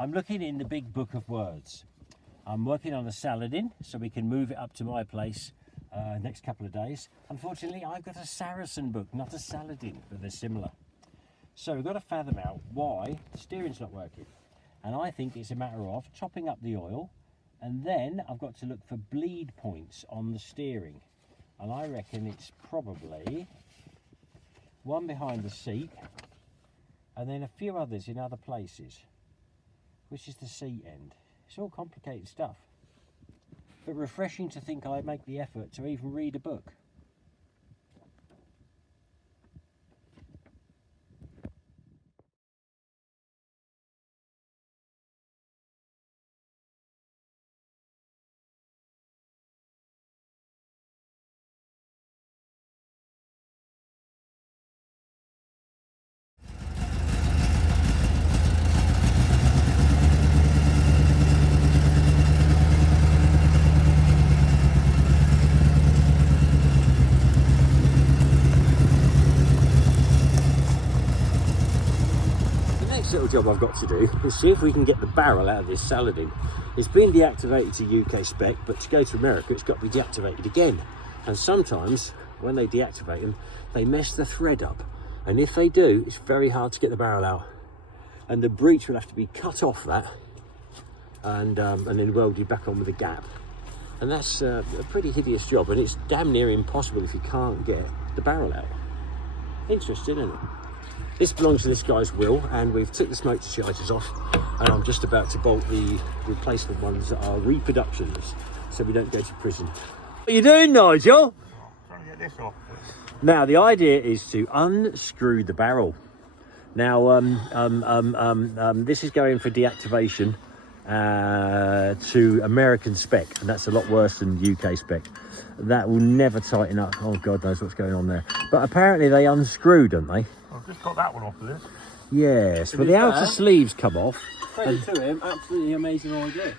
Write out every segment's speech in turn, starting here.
I'm looking in the big book of words. I'm working on a Saladin, so we can move it up to my place next couple of days. Unfortunately, I've got a Saracen book, not a Saladin, but they're similar. So we've got to fathom out why the steering's not working. And I think it's a matter of topping up the oil, and then I've got to look for bleed points on the steering. And I reckon it's probably one behind the seat, and then a few others in other places, which is the seat end. It's all complicated stuff, but refreshing to think I make the effort to even read a book. Little job I've got to do is see if we can get the barrel out of this Saladin. It's been deactivated to UK spec, but to go to America it's got to be deactivated again, and sometimes when they deactivate them they mess the thread up, and if they do it's very hard to get the barrel out, and the breech will have to be cut off that and then welded back on with a gap, and that's a pretty hideous job, and it's damn near impossible if you can't get the barrel out. Interesting, isn't it? This belongs to this guy's will, and we've took the smoke dischargers off, and I'm just about to bolt the replacement ones that are reproductions, so we don't go to prison. What are you doing, Nigel? I'm trying to get this off. Now, the idea is to unscrew the barrel. Now, this is going for deactivation to American spec, and that's a lot worse than UK spec. That will never tighten up. Oh, God knows what's going on there. But apparently they unscrew, don't they? I've just got that one off of this. Yes, but the outer sleeves come off. Credit to him, absolutely amazing idea.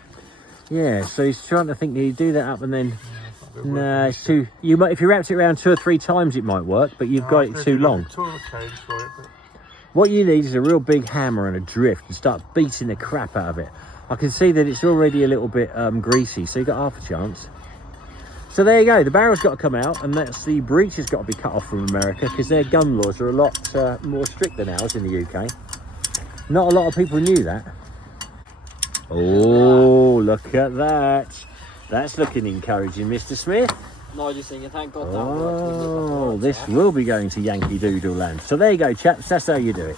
Yeah, so he's trying to think, you do that up and then... No, it's too... You might, if you wrapped it around 2 or 3 times it might work, but you've got it too long. What you need is a real big hammer and a drift and start beating the crap out of it. I can see that it's already a little bit greasy, so you've got half a chance. So there you go, the barrel's got to come out, and that's the breech has got to be cut off from America, because their gun laws are a lot more strict than ours in the UK. Not a lot of people knew that. Oh, look at that. That's looking encouraging, Mr. Smith. Nigel singing, thank God that Oh, this will be going to Yankee Doodle land. So there you go, chaps, that's how you do it.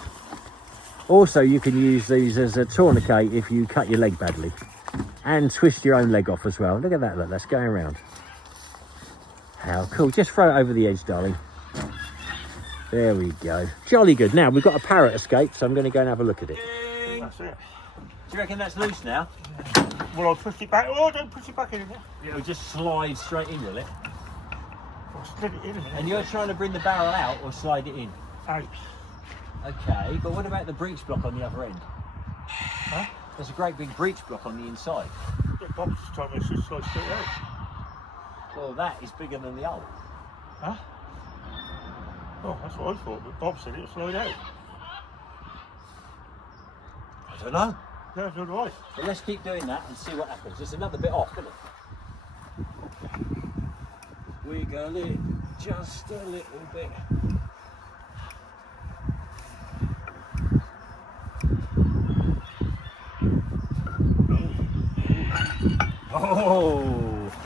Also, you can use these as a tourniquet if you cut your leg badly. And twist your own leg off as well. Look at that, look, that's going around. How cool. Just throw it over the edge, darling. There we go. Jolly good. Now, we've got a parrot escape, so I'm going to go and have a look at it. That's it. Do you reckon that's loose now? Well, I'll push it back. Oh, don't push it back in there. It'll just slide straight in, will it? I'll slid it in a minute. And you're trying to bring the barrel out or slide it in? Out. Okay, but what about the breech block on the other end? Huh? There's a great big breech block on the inside. Yeah, Bob's told me it should slide straight out. Well, that is bigger than the hole. Huh? Oh, that's what I thought, but Bob said it'll slide out. I don't know. Yeah, so do I. But let's keep doing that and see what happens. There's another bit off, isn't it? Wiggle it just a little bit.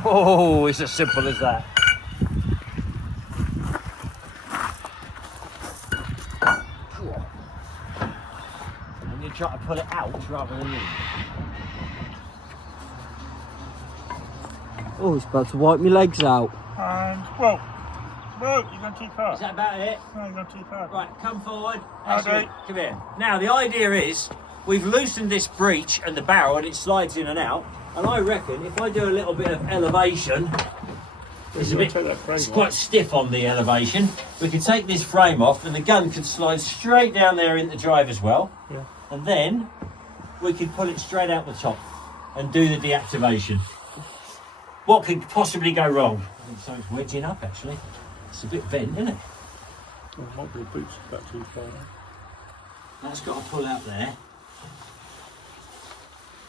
Oh, it's as simple as that. And you try to pull it out rather than in. Oh, it's about to wipe my legs out. And, well, no, you've gone too far. Is that about it? No, you've gone too far. Right, come forward. Okay. Come here. Now, the idea is we've loosened this breech and the barrel and it slides in and out. And I reckon if I do a little bit of elevation, it's quite stiff on the elevation. We can take this frame off and the gun could slide straight down there in the drive as well. Yeah. And then we could pull it straight out the top and do the deactivation. What could possibly go wrong? I think something's wedging up actually. It's a bit bent, isn't it? Well, it might be a boot's back too far. That's got to pull out there.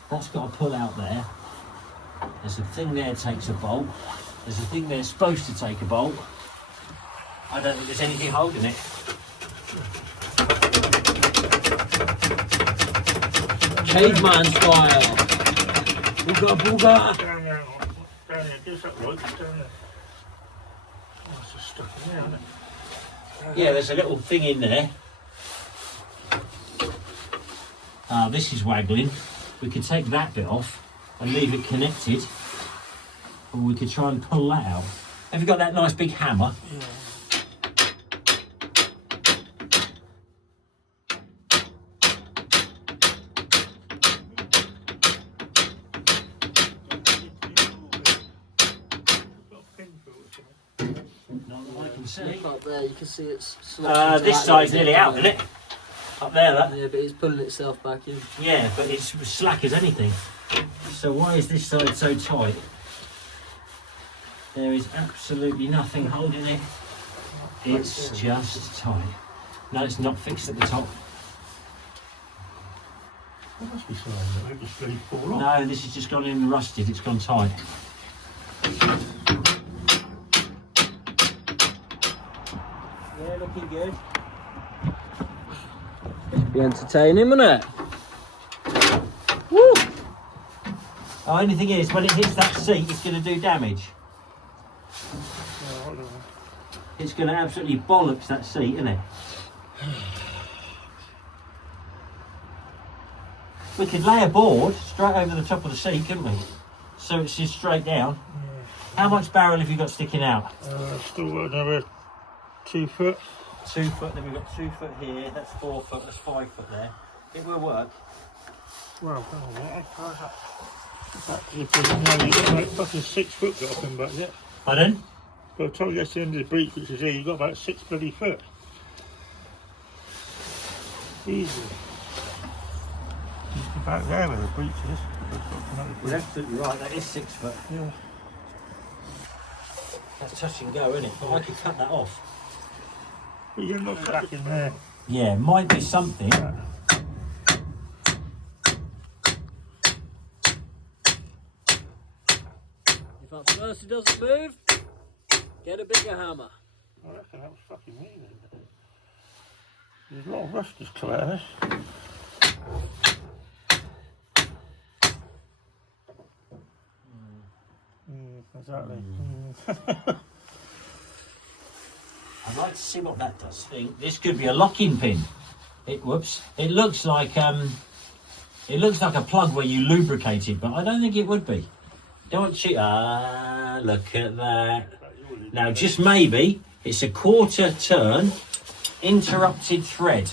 That's got to pull out there. There's a thing there takes a bolt. There's a thing there supposed to take a bolt. I don't think there's anything holding it. Caveman style. Booga booga. Down there, do something right, down there. Oh, it's just stuck in there, isn't it? Yeah, there's a little thing in there. This is waggling. We could take that bit off and leave it connected, or we could try and pull that out. Have you got that nice big hammer? Yeah. Not that I can see. Look up there, you can see it's This side's nearly out, isn't it? Up there, that. Yeah, but it's pulling itself back in. Yeah, but it's slack as anything. So why is this side so tight? There is absolutely nothing holding it. It's just tight. No, it's not fixed at the top. There must be something that would just really fall off. No, this has just gone in and rusted. It's gone tight. Yeah, looking good. Be entertaining, isn't it? Woo! Oh, only thing is, when it hits that seat, it's going to do damage. Yeah, I don't know. It's going to absolutely bollocks that seat, isn't it? We could lay a board straight over the top of the seat, couldn't we? So it's just straight down. Yeah. How much barrel have you got sticking out? Still got another 2 foot. 2 foot, then we've got 2 foot here, that's 4 foot, that's 5 foot there. It will work. Well, hang on a minute. You've got about fucking 6 foot got up and back yet. Pardon? By the time you get to the end of the breach, which is here, you've got about 6 bloody foot. Easy. Just about there where the breach is. You're absolutely right, that is 6 foot. Yeah. That's touch and go, isn't it? But I could cut that off. But you're not back in there. Yeah, might be something. If at first it doesn't move, get a bigger hammer. I reckon that was fucking me then. There's a lot of rust just come out of this. Exactly. I'd like to see what that does. This could be a locking pin. Whoops. It looks like a plug where you lubricate it, but I don't think it would be. Don't cheat. Ah, look at that. Now, just maybe it's a quarter turn interrupted thread.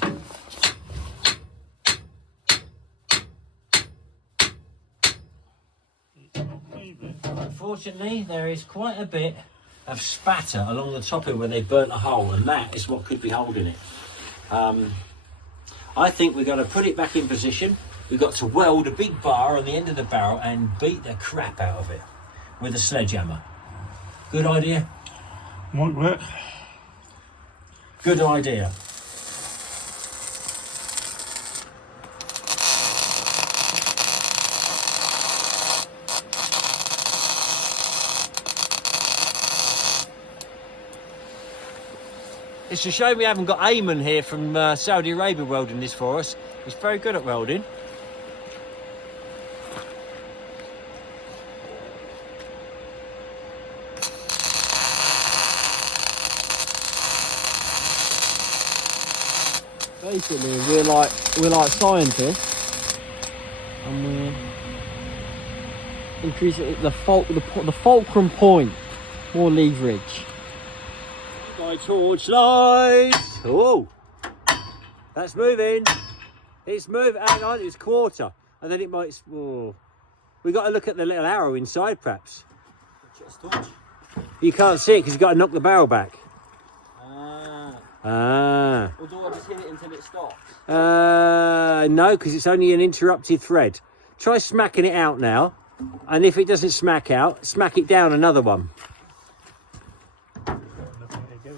Unfortunately, there is quite a bit of spatter along the top here where they burnt a hole, and that is what could be holding it. I think we're going to put it back in position. We've got to weld a big bar on the end of the barrel and beat the crap out of it with a sledgehammer. Good idea? Might work. Good idea. It's a shame we haven't got Eamon here from Saudi Arabia welding this for us. He's very good at welding. Basically, we're like scientists, and we're increasing the fulcrum point, more leverage. My torchlight. Oh, that's moving. It's moving. Hang on, it's quarter, and then it might. Oh. We got to look at the little arrow inside, perhaps. You can't see it because you've got to knock the barrel back. Ah. Or do I just hit it until it stops? No, because it's only an interrupted thread. Try smacking it out now, and if it doesn't smack out, smack it down another one.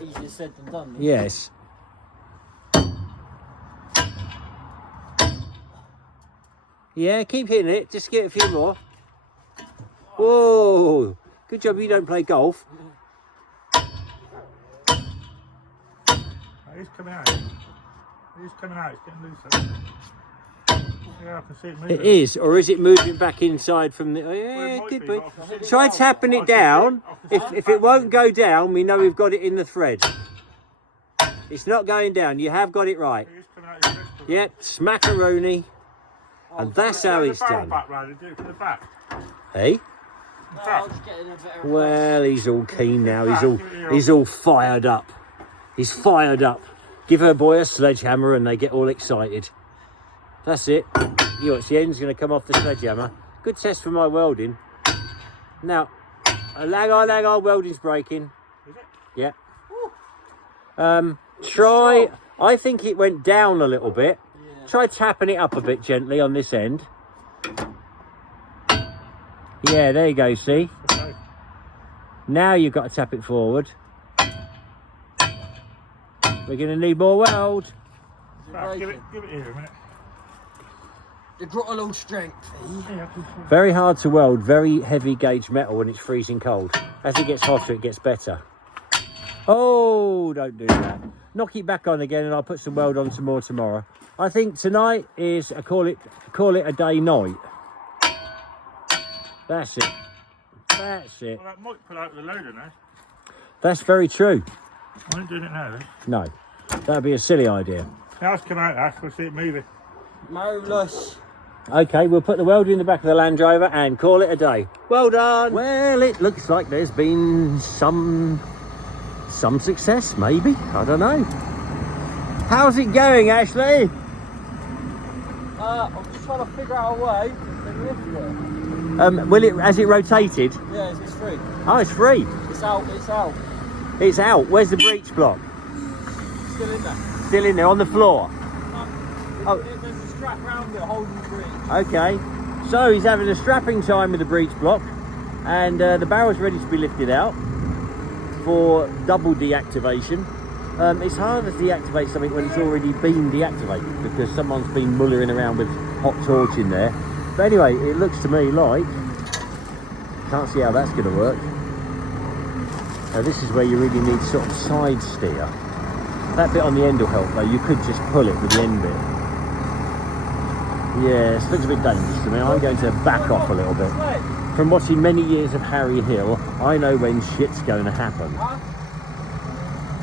Easier said than done. Yes. Yeah, keep hitting it. Just get a few more. Whoa! Good job you don't play golf. He's coming out. He's coming out. It's getting looser. Yeah, I can see it moving. It is, or is it moving back inside from the... Oh, yeah, might could be, be. but I can see Try it. tapping I it can down. see it. If it won't go down, we know we've got it in the thread. It's not going down. You have got it right. He's coming out his wrist. Yep, smackaroni. And that's how it's done. Back, Riley. Do it from the back. Hey? I'll just get in a bit of Well, he's all keen now. He's all fired up. He's fired up. Give her boy a sledgehammer and they get all excited. That's it. You watch, the end's going to come off the sledgehammer. Good test for my welding. Now, lag on, welding's breaking. Is it? Yeah. Try, I think it went down a little bit. Yeah. Try tapping it up a bit gently on this end. Yeah, there you go, see? Okay. Now you've got to tap it forward. We're going to need more weld. Right, give it here a minute. They've got a little strength. Yeah, Very hard to weld, very heavy gauge metal when it's freezing cold. As it gets hotter, it gets better. Oh, don't do that. Knock it back on again and I'll put some weld on some more tomorrow. I think tonight is, call it a day night. That's it. That's it. well, that might pull out the loader now. That's very true. I ain't doing it now, then. No, that'd be a silly idea. Now it's come out, Ash. We'll see it moving. Marvellous. Okay, we'll put the welder in the back of the Land Rover and call it a day. Well done. Well, it looks like there's been some success, maybe. I don't know. How's it going, Ashley? I'm just trying to figure out a way to lift it. Has it rotated? Yeah, it's free. Oh, it's free. It's out, it's out. It's out. Where's the breech block? Still in there. Still in there on the floor. Oh. There's a strap around it holding the breech. Okay. So he's having a strapping time with the breech block, and the barrel's ready to be lifted out for double deactivation. It's hard to deactivate something when it's already been deactivated because someone's been mullering around with hot torch in there. But anyway, it looks to me like, can't see how that's going to work. Now this is where you really need sort of side steer. That bit on the end will help though, you could just pull it with the end bit. Yeah, this looks a bit dangerous to me. I'm going to back off a little bit. From watching many years of Harry Hill, I know when shit's going to happen.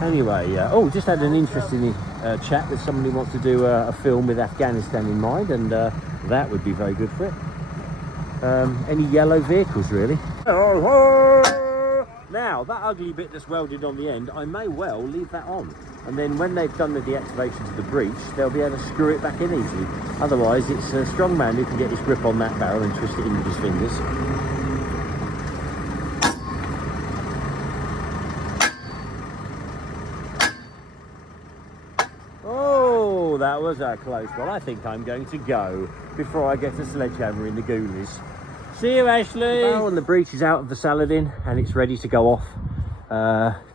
Anyway, just had an interesting chat with somebody who wants to do a film with Afghanistan in mind, and that would be very good for it. Any yellow vehicles, really. Now, that ugly bit that's welded on the end, I may well leave that on. And then when they've done the deactivation to the breech, they'll be able to screw it back in easily. Otherwise, it's a strong man who can get his grip on that barrel and twist it in with his fingers. Oh, that was a close one. I think I'm going to go before I get a sledgehammer in the ghoulies. See you, Ashley. The barrel and the breech is out of the Saladin and it's ready to go off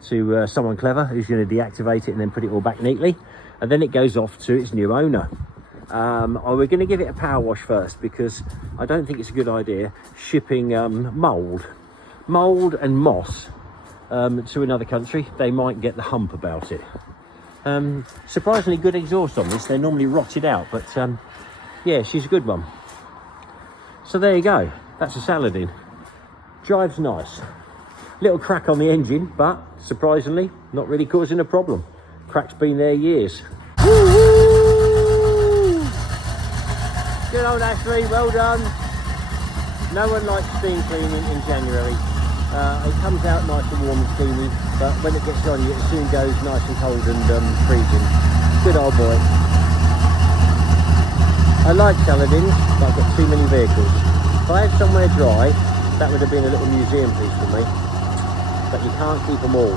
to someone clever who's going to deactivate it and then put it all back neatly. And then it goes off to its new owner. We're going to give it a power wash first because I don't think it's a good idea shipping mould and moss to another country. They might get the hump about it. Surprisingly good exhaust on this. They're normally rotted out, but yeah, she's a good one. So there you go. That's a Saladin. Drives nice. Little crack on the engine, but surprisingly not really causing a problem. Crack's been there years. Woo-hoo! Good old Ashley, well done. No one likes steam cleaning in January. It comes out nice and warm and steamy, but when it gets on you, it soon goes nice and cold and freezing. Good old boy. I like Saladins, but I've got too many vehicles. If I had somewhere dry, that would have been a little museum piece for me. But you can't keep them all.